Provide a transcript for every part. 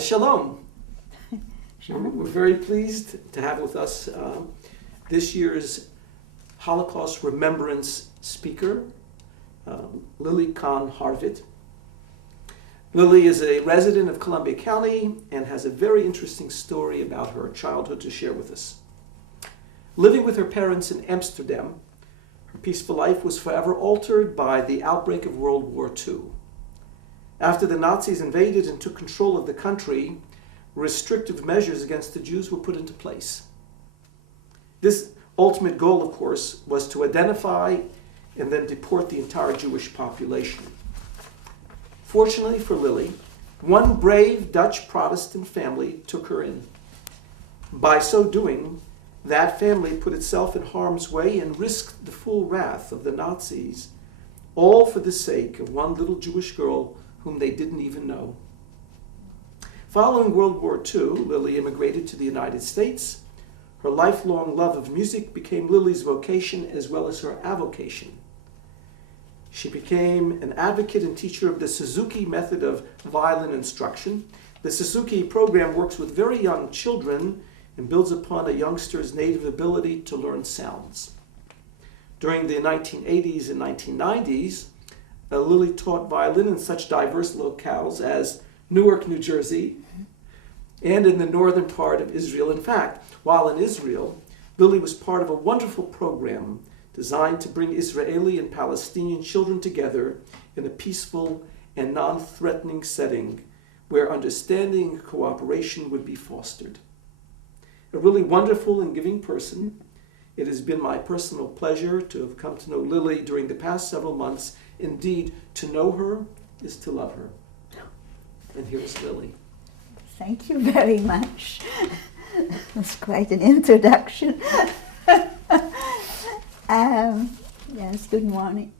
Shalom. Shalom. We're very pleased to have with us this year's Holocaust Remembrance speaker, Lily Kahn Harvitt. Lily is a resident of Columbia County and has a very interesting story about her childhood to share with us. Living with her parents in Amsterdam, her peaceful life was forever altered by the outbreak of World War II. After the Nazis invaded and took control of the country, restrictive measures against the Jews were put into place. This ultimate goal, of course, was to identify and then deport the entire Jewish population. Fortunately for Lily, one brave Dutch Protestant family took her in. By so doing, that family put itself in harm's way and risked the full wrath of the Nazis, all for the sake of one little Jewish girl whom they didn't even know. Following World War II, Lily immigrated to the United States. Her lifelong love of music became Lily's vocation as well as her avocation. She became an advocate and teacher of the Suzuki method of violin instruction. The Suzuki program works with very young children and builds upon a youngster's native ability to learn sounds. During the 1980s and 1990s, Lily taught violin in such diverse locales as Newark, New Jersey, and in the northern part of Israel. In fact, while in Israel, Lily was part of a wonderful program designed to bring Israeli and Palestinian children together in a peaceful and non-threatening setting where understanding and cooperation would be fostered. A really wonderful and giving person. It has been my personal pleasure to have come to know Lily during the past several months. Indeed, to know her is to love her. And here's Lily. Thank you very much. That's quite an introduction. Yes, good morning.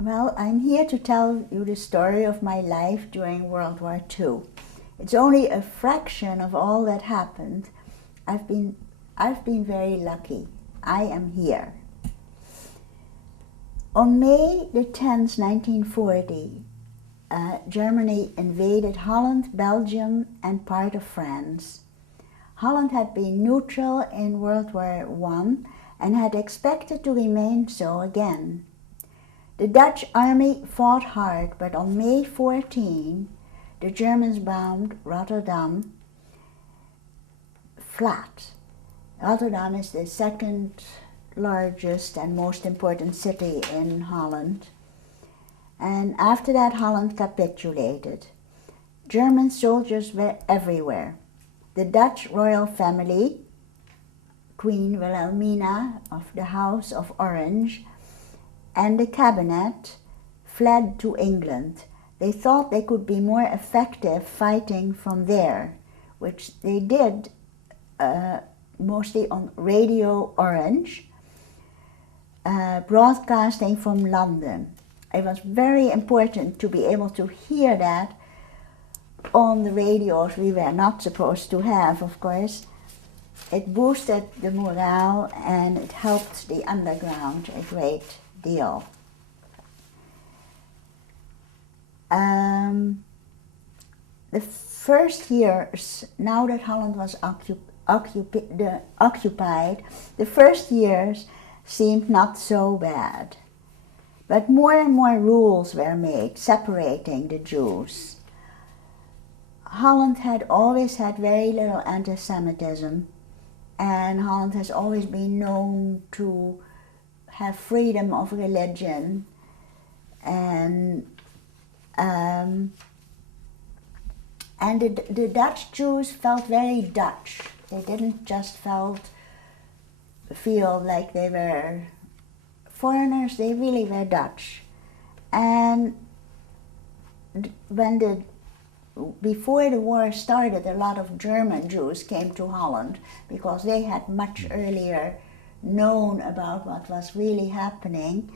Well, I'm here to tell you the story of my life during World War II. It's only a fraction of all that happened. I've been very lucky. I am here. On May the 10th, 1940, Germany invaded Holland, Belgium, and part of France. Holland had been neutral in World War I and had expected to remain so again. The Dutch army fought hard, but on May 14, the Germans bombed Rotterdam flat. Rotterdam is the second largest and most important city in Holland. And after that, Holland capitulated. German soldiers were everywhere. The Dutch royal family, Queen Wilhelmina of the House of Orange, and the cabinet fled to England. They thought they could be more effective fighting from there, which they did mostly on Radio Orange, broadcasting from London. It was very important to be able to hear that on the radios we were not supposed to have, of course. It boosted the morale and it helped the underground a great deal. The first years, now that Holland was occupied, the first years seemed not so bad. But more and more rules were made separating the Jews. Holland had always had very little anti-Semitism, and Holland has always been known to have freedom of religion, and the Dutch Jews felt very Dutch. They didn't just feel like they were foreigners, they really were Dutch. And before the war started, a lot of German Jews came to Holland because they had much earlier known about what was really happening.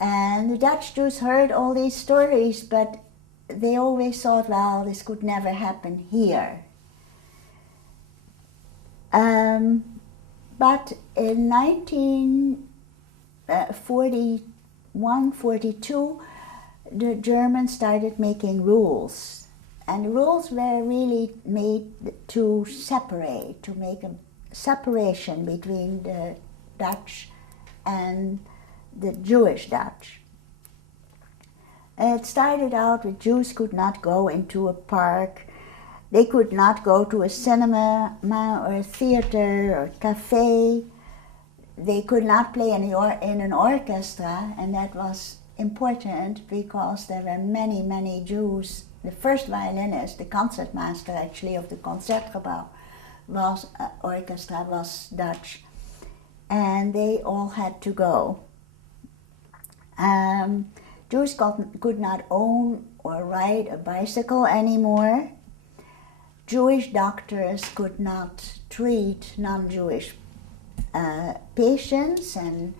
And the Dutch Jews heard all these stories, but they always thought, well, this could never happen here. But in 1941, 42, the Germans started making rules, and the rules were really made to separate, to make a separation between the Dutch and the Jewish Dutch. It started out with Jews could not go into a park, they could not go to a cinema or a theater or cafe, they could not play in an orchestra, and that was important because there were many, many Jews. The first violinist, the concertmaster actually of the Concertgebouw orchestra was Dutch, and they all had to go. Jews could not own or ride a bicycle anymore. Jewish doctors could not treat non-Jewish patients, and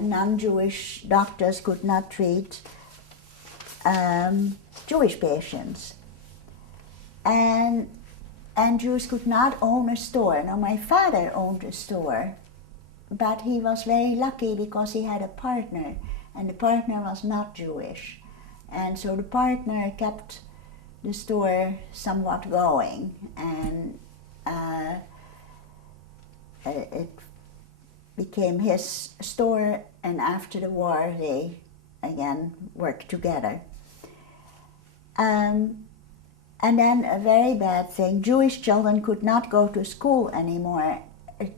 non-Jewish doctors could not treat Jewish patients. And Jews could not own a store. Now, my father owned a store, but he was very lucky because he had a partner, and the partner was not Jewish. And so the partner kept the store somewhat going, and it became his store, and after the war they again worked together. And then a very bad thing, Jewish children could not go to school anymore,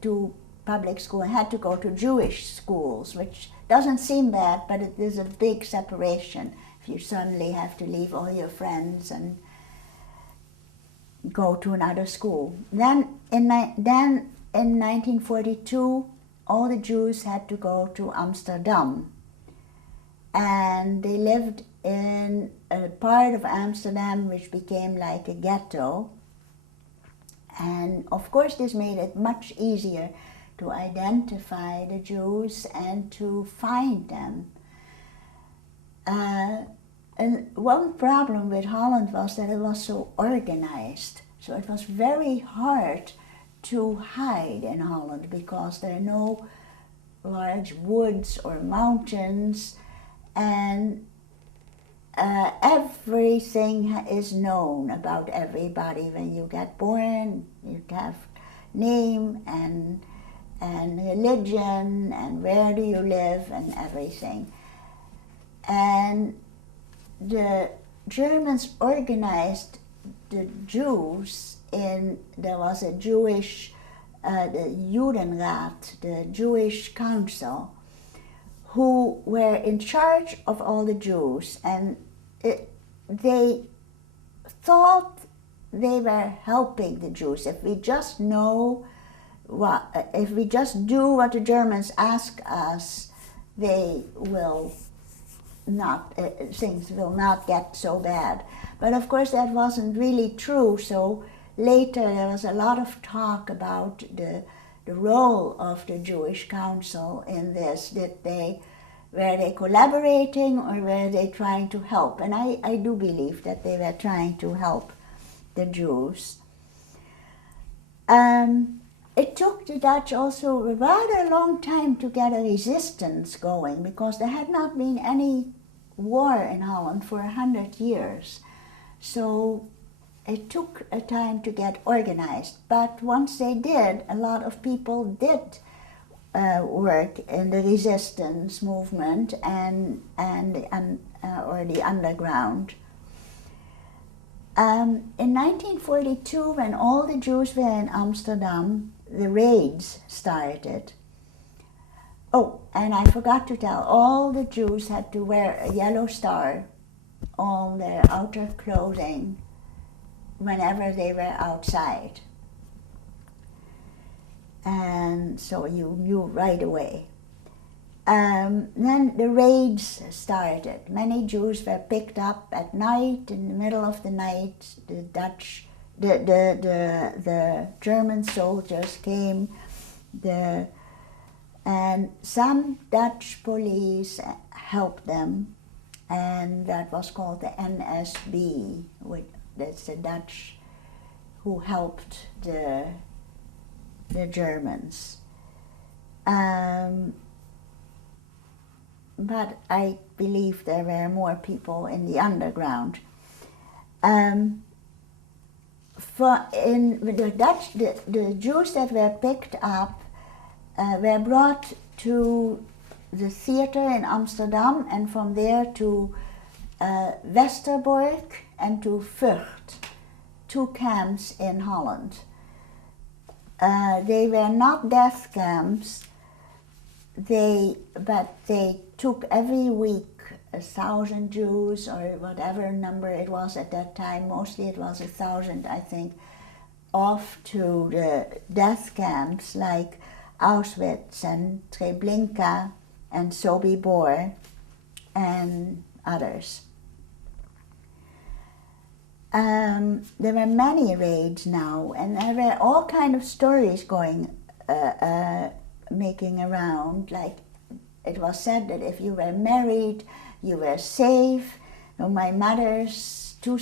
to public school, and had to go to Jewish schools, which doesn't seem bad, but it is a big separation if you suddenly have to leave all your friends and go to another school. Then in 1942, all the Jews had to go to Amsterdam, and they lived in a part of Amsterdam which became like a ghetto, and of course this made it much easier to identify the Jews and to find them. And one problem with Holland was that it was so organized, so it was very hard to hide in Holland because there are no large woods or mountains, and everything is known about everybody. When you get born, you have name and religion and where do you live and everything. And the Germans organized the Jews there was a Jewish, the Judenrat, the Jewish council, who were in charge of all the Jews, and they thought they were helping the Jews. If we just if we just do what the Germans ask us, they will not, things will not get so bad. But of course that wasn't really true, so later there was a lot of talk about the role of the Jewish Council in this. Were they collaborating or were they trying to help? And I do believe that they were trying to help the Jews. It took the Dutch also a rather long time to get a resistance going, because there had not been any war in Holland for 100 years. So it took a time to get organized. But once they did, a lot of people did work in the resistance movement or the underground. In 1942, when all the Jews were in Amsterdam, the raids started. Oh, and I forgot to tell, all the Jews had to wear a yellow star on their outer clothing whenever they were outside. And so you knew right away. Then the raids started. Many Jews were picked up at night, in the middle of the night. The German soldiers came, and some Dutch police helped them, and that was called the NSB. That's the Dutch who helped the Germans. but I believe there were more people in the underground. The Jews that were picked up were brought to the theater in Amsterdam, and from there to Westerbork and to Vught, 2 camps in Holland. They were not death camps, but they took every week 1,000 Jews, or whatever number it was at that time, mostly it was 1,000 I think, off to the death camps like Auschwitz and Treblinka and Sobibor and others. There were many raids now, and there were all kind of stories going, making around. Like it was said that if you were married, you were safe. My mother's 2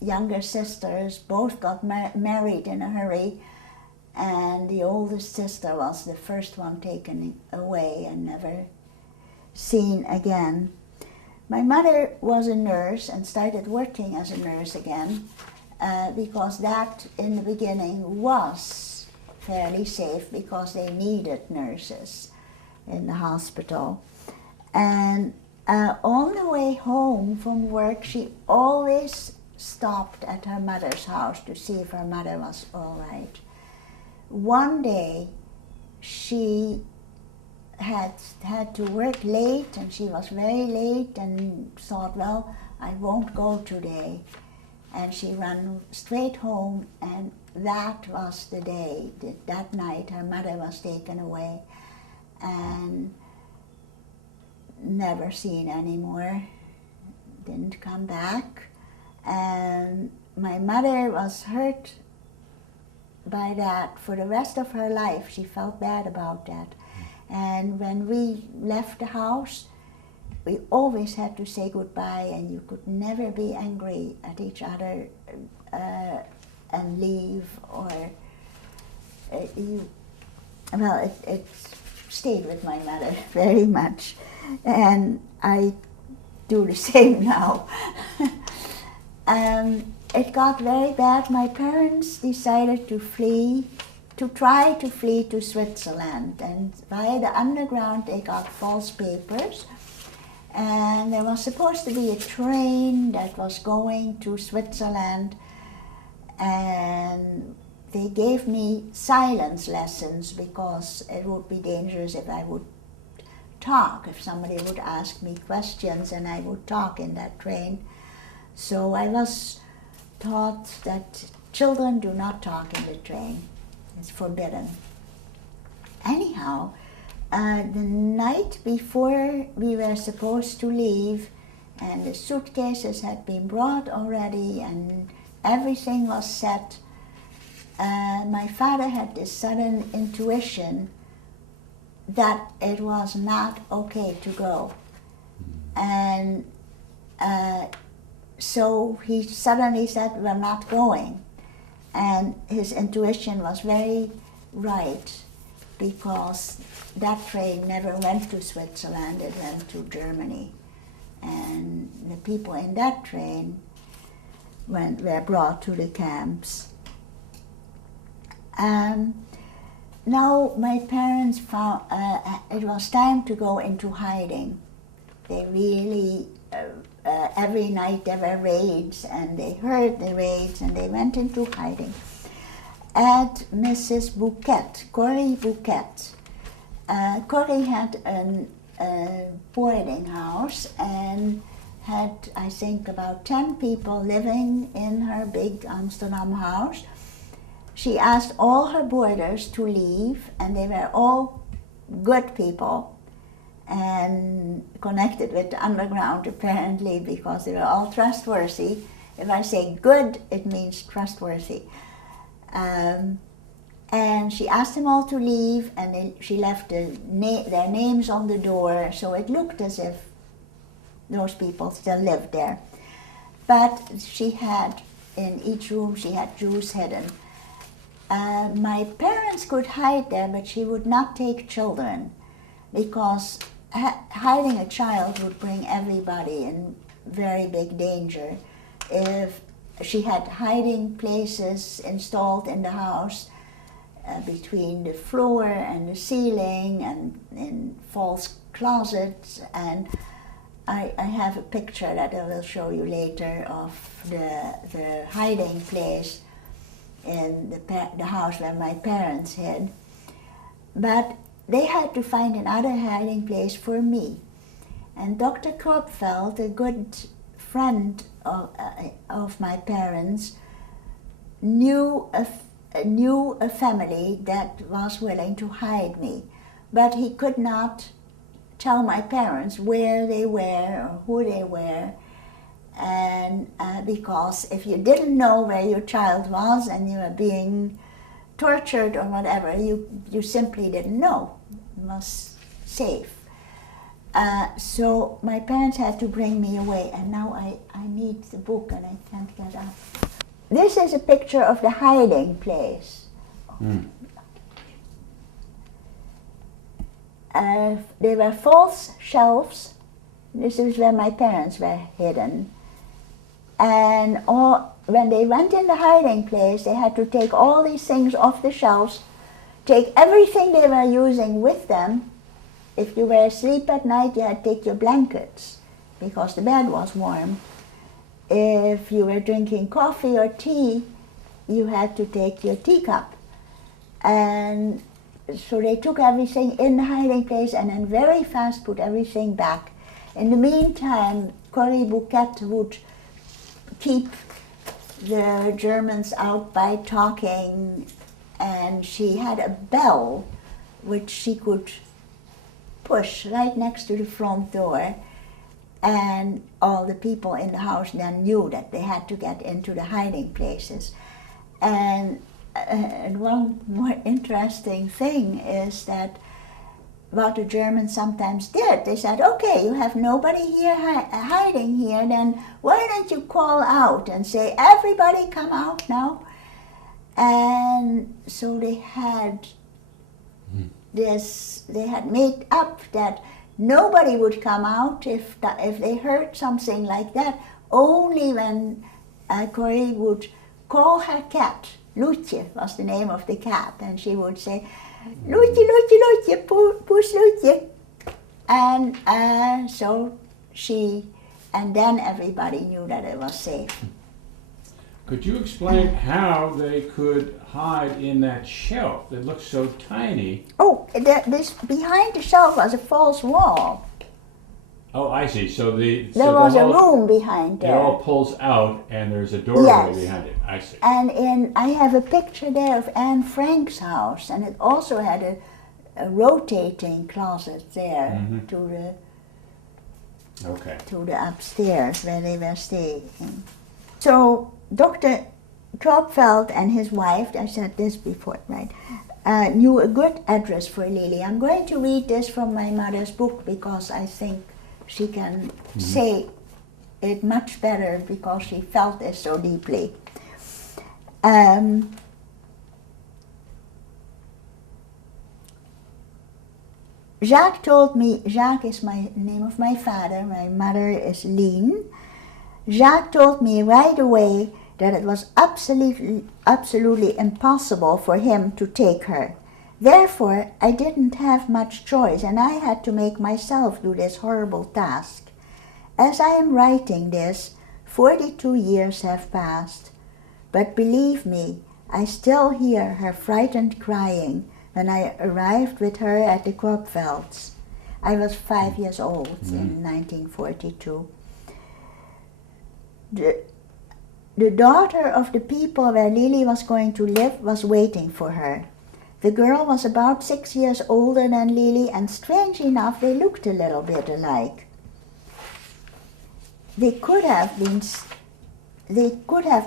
younger sisters both got married in a hurry, and the oldest sister was the first one taken away and never seen again. My mother was a nurse and started working as a nurse again, because that in the beginning was fairly safe, because they needed nurses in the hospital. And on the way home from work, she always stopped at her mother's house to see if her mother was all right. One day she had to work late, and she was very late, and thought, well, I won't go today. And she ran straight home, and that was the day, that night her mother was taken away and never seen anymore, didn't come back. And my mother was hurt by that for the rest of her life. She felt bad about that. And when we left the house, we always had to say goodbye, and you could never be angry at each other and leave, or it stayed with my mother very much, and I do the same now. It got very bad. My parents decided to try to flee to Switzerland, and via the underground they got false papers, and there was supposed to be a train that was going to Switzerland, and they gave me silence lessons because it would be dangerous if I would talk, if somebody would ask me questions and I would talk in that train. So I was taught that children do not talk in the train. It's forbidden. Anyhow, the night before we were supposed to leave, and the suitcases had been brought already and everything was set, my father had this sudden intuition that it was not okay to go. And so he suddenly said, we're not going. And his intuition was very right, because that train never went to Switzerland, it went to Germany. And the people in that train were brought to the camps. Now my parents found it was time to go into hiding. They really, every night there were raids, and they heard the raids, and they went into hiding. At Mrs. Bouquet, Corrie Bouquet. Corrie had a boarding house and had, I think, about 10 people living in her big Amsterdam house. She asked all her boarders to leave, and they were all good people and connected with the underground apparently, because they were all trustworthy. If I say good, it means trustworthy. And she asked them all to leave, and she left their names on the door, so it looked as if those people still lived there. But she had, in each room, she had Jews hidden. My parents could hide there, but she would not take children, because hiding a child would bring everybody in very big danger. If she had hiding places installed in the house between the floor and the ceiling and in false closets, and I have a picture that I will show you later of the hiding place in the house where my parents hid. But they had to find another hiding place for me. And Dr. Kropfeld, a good friend of my parents, knew a family that was willing to hide me. But he could not tell my parents where they were or who they were. And because if you didn't know where your child was and you were being tortured or whatever, you simply didn't know. It was safe. So my parents had to bring me away, and now I need the book and I can't get up. This is a picture of the hiding place. Mm. They were false shelves. This is where my parents were hidden. And when they went in the hiding place, they had to take all these things off the shelves, take everything they were using with them. If you were asleep at night, you had to take your blankets because the bed was warm. If you were drinking coffee or tea, you had to take your teacup. And so they took everything in the hiding place and then very fast put everything back. In the meantime, Corrie Bouquet would keep the Germans out by talking, and she had a bell which she could push right next to the front door, and all the people in the house then knew that they had to get into the hiding places. And one more interesting thing is that what the Germans sometimes did, they said, okay, you have nobody here hiding here, then why don't you call out and say, everybody come out now? And so they had they had made up that nobody would come out if they heard something like that, only when Corrie would call her cat. Loetje was the name of the cat, and she would say, Loetje, Loetje, Loetje, poes Loetje. And and then everybody knew that it was safe. Could you explain how they could hide in that shelf that looks so tiny? Oh, this behind the shelf was a false wall. Oh, I see. So there was a room behind there. It all pulls out, and there's a doorway behind it. I see. And I have a picture there of Anne Frank's house, and it also had a rotating closet there to the upstairs where they were staying. So Dr. Kropfeld and his wife, I said this before, right, knew a good address for Lily. I'm going to read this from my mother's book because I think she can say it much better because she felt it so deeply. Jacques told me, Jacques is the name of my father, my mother is Lien. Jacques told me right away that it was absolutely impossible for him to take her. Therefore, I didn't have much choice, and I had to make myself do this horrible task. As I am writing this, 42 years have passed. But believe me, I still hear her frightened crying when I arrived with her at the Kropfelds. I was 5 years old in 1942. The daughter of the people where Lily was going to live was waiting for her. The girl was about 6 years older than Lily, and strange enough, they looked a little bit alike. They could have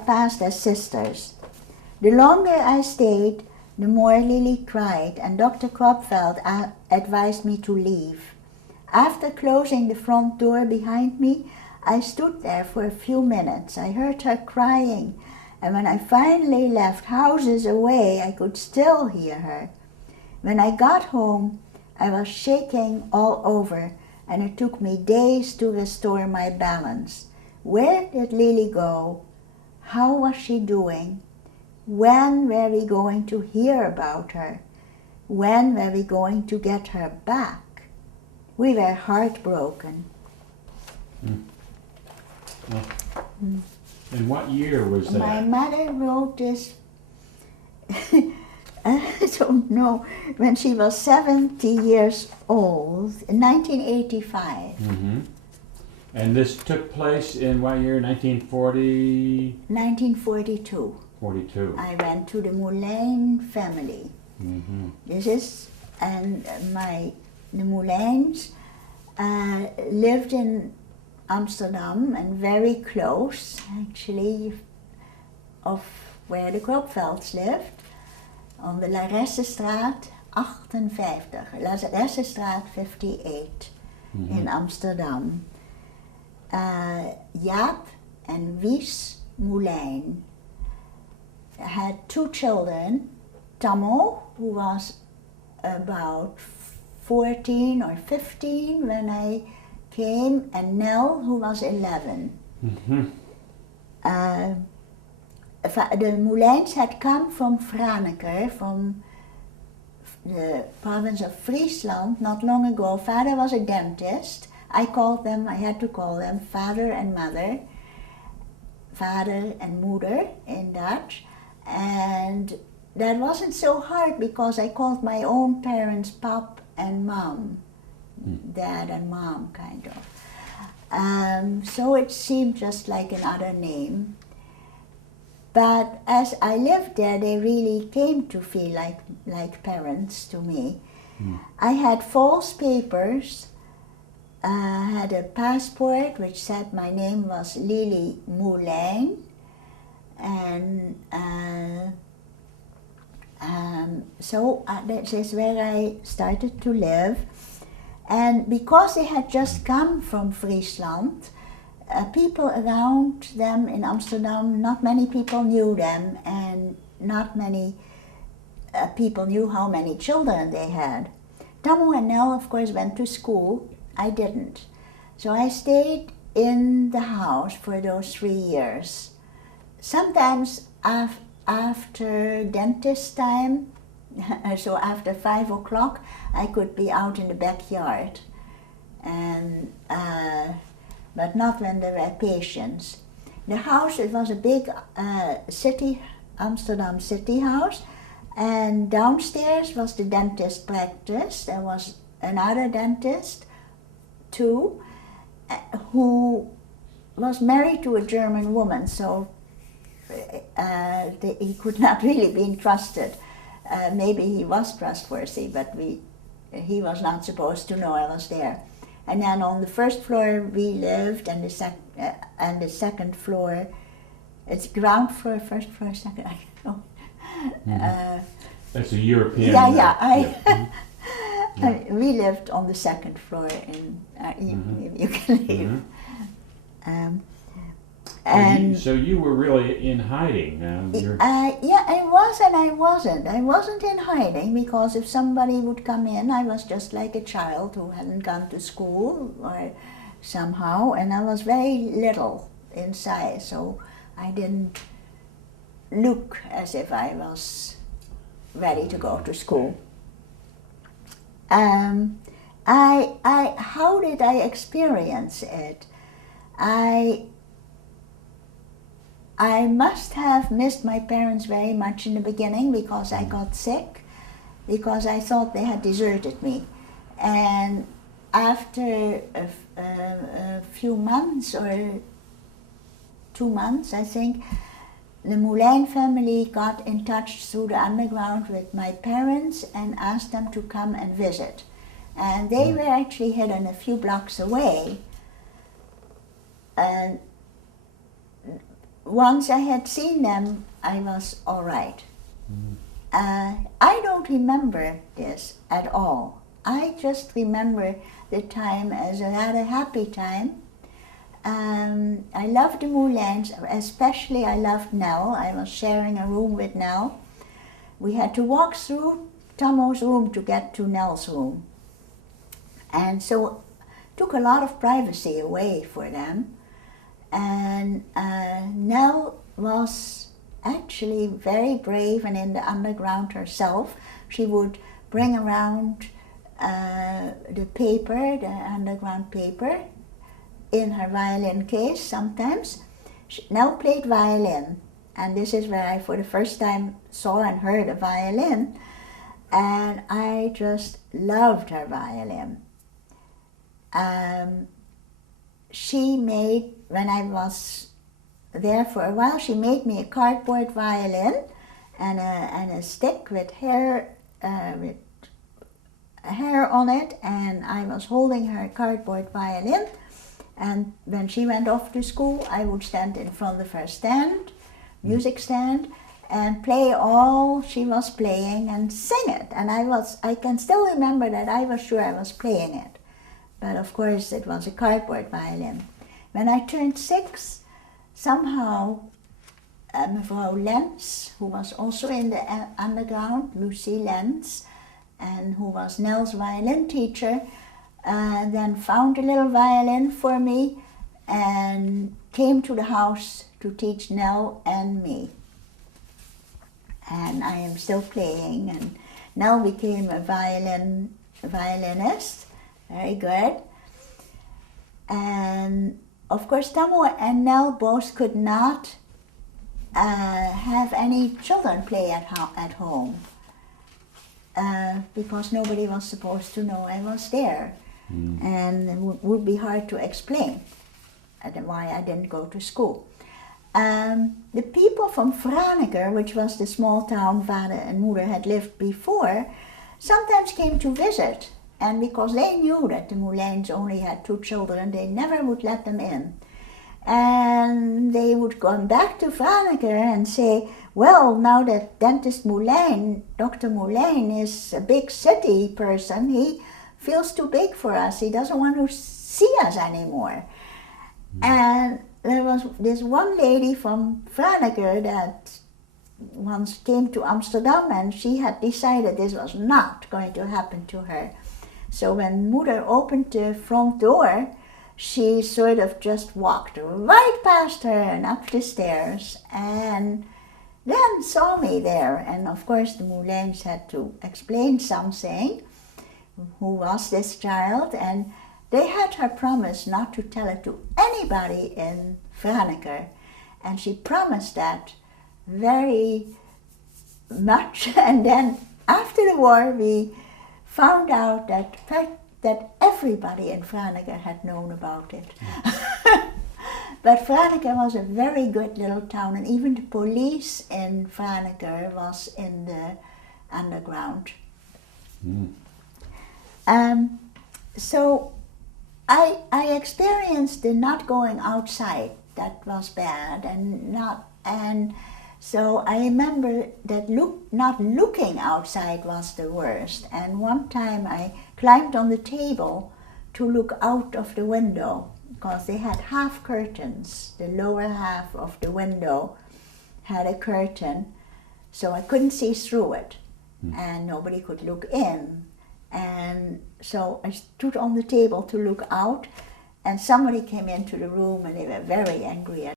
passed as sisters. The longer I stayed, the more Lily cried, and Dr. Kropfeld advised me to leave. After closing the front door behind me, I stood there for a few minutes. I heard her crying, and when I finally left houses away, I could still hear her. When I got home, I was shaking all over, and it took me days to restore my balance. Where did Lily go? How was she doing? When were we going to hear about her? When were we going to get her back? We were heartbroken. Well, and what year was that? My mother wrote this, I don't know, when she was 70 years old, in 1985. Mm-hmm. And this took place in what year? 1940? 1942. 42. I went to the Moulin family. Mm-hmm. This is, and the Moulins lived in Amsterdam and very close, actually, of where the Kropvelds lived, on the Laressestraat 58, Laressestraat 58 in Amsterdam. Jaap and Wies Moulin had two children, Tammo, who was about 14 or 15 when I came, and Nel, who was 11. Mm-hmm. The Moulins had come from Franeker, from the province of Friesland, not long ago. Father was a dentist. I had to call them father and mother, father and moeder in Dutch. And that wasn't so hard because I called my own parents pap and mom, dad and mom, kind of. So it seemed just like another name. But as I lived there, they really came to feel like parents to me. I had false papers. I had a passport which said my name was Lily Moulin, and so this is where I started to live. And because they had just come from Friesland, people around them in Amsterdam, not many people knew them, and not many people knew how many children they had. Tammo and Nel, of course, went to school. I didn't. So I stayed in the house for those 3 years. Sometimes after dentist time, so after 5 o'clock, I could be out in the backyard, and but not when there were patients. The house, it was a big Amsterdam city house, and downstairs was the dentist practice. There was another dentist too, who was married to a German woman, so he could not really be trusted. Maybe he was trustworthy, but he was not supposed to know I was there. And then on the first floor we lived, and the second floor, it's ground floor, first floor, second, I don't know. That's a European. We lived on the second floor, and you can leave. And so you were really in hiding. yeah, I was and I wasn't. I wasn't in hiding because if somebody would come in, I was just like a child who hadn't gone to school or somehow, and I was very little in size, so I didn't look as if I was ready to go to school. How did I experience it? I must have missed my parents very much in the beginning because I got sick, because I thought they had deserted me. And after a few months, or 2 months, I think, the Moulin family got in touch through the underground with my parents and asked them to come and visit. And they were actually hidden a few blocks away. And once I had seen them, I was all right. I don't remember this at all. I just remember the time as a rather happy time. I loved the Moulins, especially I loved Nel. I was sharing a room with Nel. We had to walk through Tammo's room to get to Nel's room. And so took a lot of privacy away for them. And Nell was actually very brave and in the underground herself. She would bring around the paper, the underground paper, in her violin case sometimes. Nell played violin, and this is where I for the first time saw and heard a violin, and I just loved her violin. She made, when I was there for a while, she made me a cardboard violin and a stick with hair on it, and I was holding her cardboard violin. And when she went off to school, I would stand in front of her stand, music stand, and play all she was playing and sing it. And I can still remember that I was sure I was playing it. But of course it was a cardboard violin. When I turned 6, somehow Mevrouw Lens, who was also in the underground, Lucy Lens, and who was Nell's violin teacher, then found a little violin for me and came to the house to teach Nell and me. And I am still playing, and Nell became a violinist, very good. And of course Tammo and Nell both could not have any children play at home because nobody was supposed to know I was there. And it would be hard to explain why I didn't go to school. The people from Franeker, which was the small town Vader and Moeder had lived before, sometimes came to visit. And because they knew that the Moulins only had 2 children, they never would let them in. And they would come back to Franeker and say, well, now that Dentist Moulin, Dr. Moulin, is a big city person, he feels too big for us. He doesn't want to see us anymore. And there was this one lady from Franeker that once came to Amsterdam, and she had decided this was not going to happen to her. So when Moeder opened the front door, she sort of just walked right past her and up the stairs, and then saw me there. And of course the Moulins had to explain something. Who was this child? And they had her promise not to tell it to anybody in Franeker. And she promised that very much. And then after the war, we found out that everybody in Franeker had known about it. But Franeker was a very good little town, and even the police in Franeker was in the underground. So I experienced the not going outside. That was bad, and so I remember that not looking outside was the worst. And one time I climbed on the table to look out of the window because they had half curtains. The lower half of the window had a curtain, so I couldn't see through it, and nobody could look in. And so I stood on the table to look out, and somebody came into the room and they were very angry at